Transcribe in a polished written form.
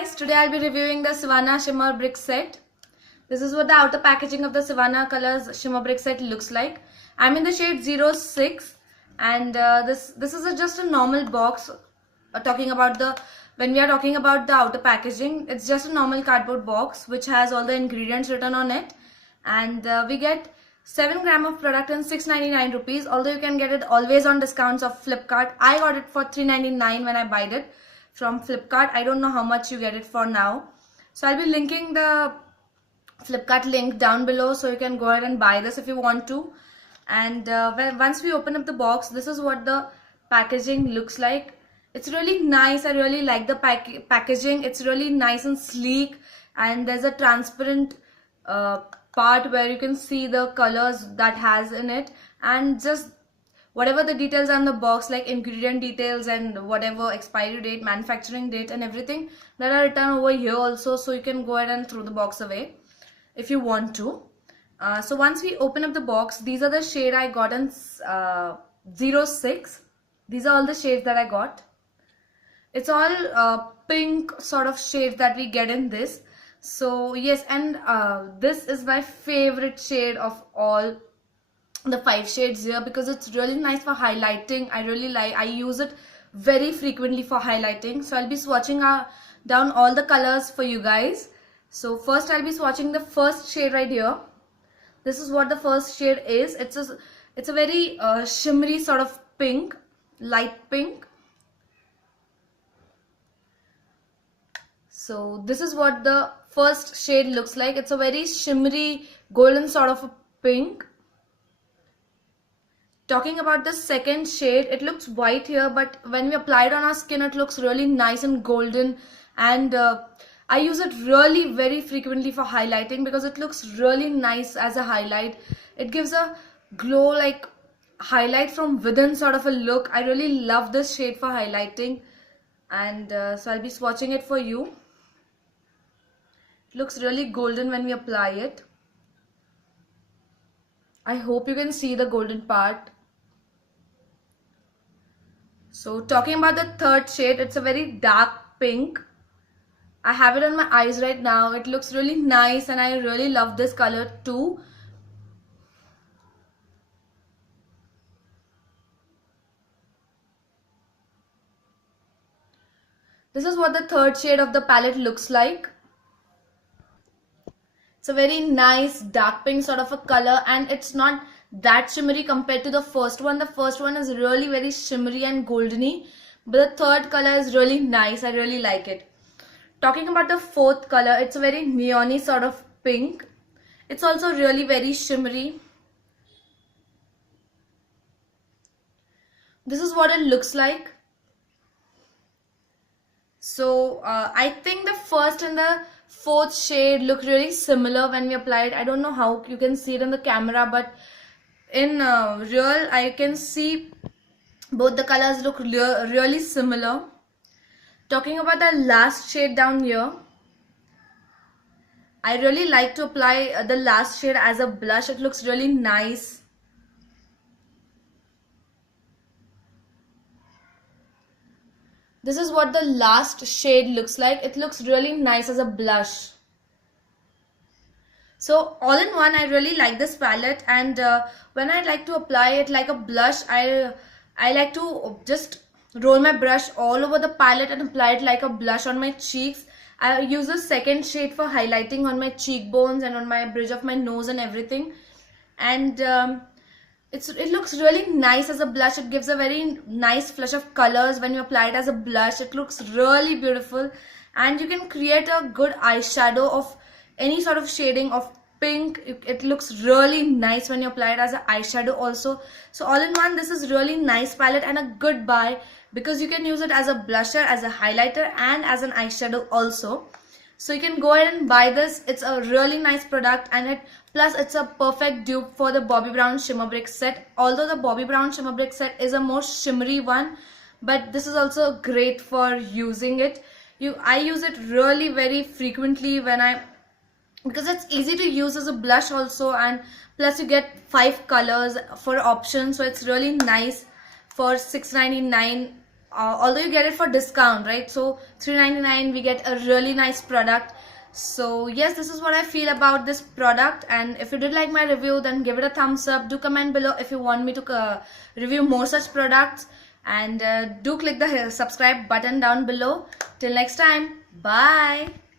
Guys, today I'll be reviewing the Savannah Shimmer Brick Set. This is what the outer packaging of the Savannah Colors Shimmer Brick Set looks like. I'm in the shade 06 and this is just a normal box talking about when we are talking about the outer packaging. It's just a normal cardboard box which has all the ingredients written on it, and we get 7 gram of product and 699 rupees, although you can get it always on discounts of Flipkart. I got it for 399 when I bought it from Flipkart. I don't know how much you get it for now, so I'll be linking the Flipkart link down below, so you can go ahead and buy this if you want to. And once we open up the box, this is what the packaging looks like. It's really nice. I really like the packaging. It's really nice and sleek, and there's a transparent part where you can see the colors that has in it, and just whatever the details on the box, like ingredient details and whatever expiry date, manufacturing date and everything, that are written over here also, so you can go ahead and throw the box away if you want to. So once we open up the box, these are the shade I got in 06. These are all the shades that I got. It's all pink sort of shades that we get in this. So yes, and this is my favorite shade of all the 5 shades here, because it's really nice for highlighting. I use it very frequently for highlighting. So I'll be swatching down all the colors for you guys. So first I'll be swatching the first shade right here. This is what the first shade is. It's a very shimmery sort of pink, light pink. So this is what the first shade looks like. It's a very shimmery golden sort of a pink. Talking about the second shade, it looks white here, but when we apply it on our skin, it looks really nice and golden. And I use it really very frequently for highlighting, because it looks really nice as a highlight. It gives a glow, like highlight from within sort of a look. I really love this shade for highlighting, and so I'll be swatching it for you. It looks really golden when we apply it. I hope you can see the golden part. So talking about the third shade, it's a very dark pink. I have it on my eyes right now. It looks really nice and I really love this color too. This is what the third shade of the palette looks like. It's a very nice dark pink sort of a color, and it's not that shimmery compared to the first one. The first one is really very shimmery and goldeny, but the third color is really nice. I really like it. Talking about the fourth color, it's a very neon-y sort of pink. It's also really very shimmery. This is what it looks like. So I think the first and the fourth shade look really similar when we apply it. I don't know how you can see it in the camera, but in real I can see both the colors look really similar. Talking about the last shade down here, I really like to apply the last shade as a blush. It looks really nice. This is what the last shade looks like. It looks really nice as a blush. So all in one, I really like this palette, and when I like to apply it like a blush, I like to just roll my brush all over the palette and apply it like a blush on my cheeks. I use the second shade for highlighting on my cheekbones and on my bridge of my nose and everything. And it looks really nice as a blush. It gives a very nice flush of colors when you apply it as a blush. It looks really beautiful, and you can create a good eyeshadow of any sort of shading of pink. It looks really nice when you apply it as an eyeshadow also. So all in one, this is really nice palette and a good buy, because you can use it as a blusher, as a highlighter, and as an eyeshadow also. So you can go ahead and buy this. It's a really nice product, and plus it's a perfect dupe for the Bobbi Brown Shimmer Brick set. Although the Bobbi Brown Shimmer Brick set is a more shimmery one, but this is also great for using it. I use it really very frequently because it's easy to use as a blush also, and plus you get 5 colors for options, so it's really nice for 699 although you get it for discount, right? So $3.99 we get a really nice product. So yes, this is what I feel about this product. And if you did like my review, then give it a thumbs up. Do comment below if you want me to review more such products, and do click the subscribe button down below. Till next time, bye.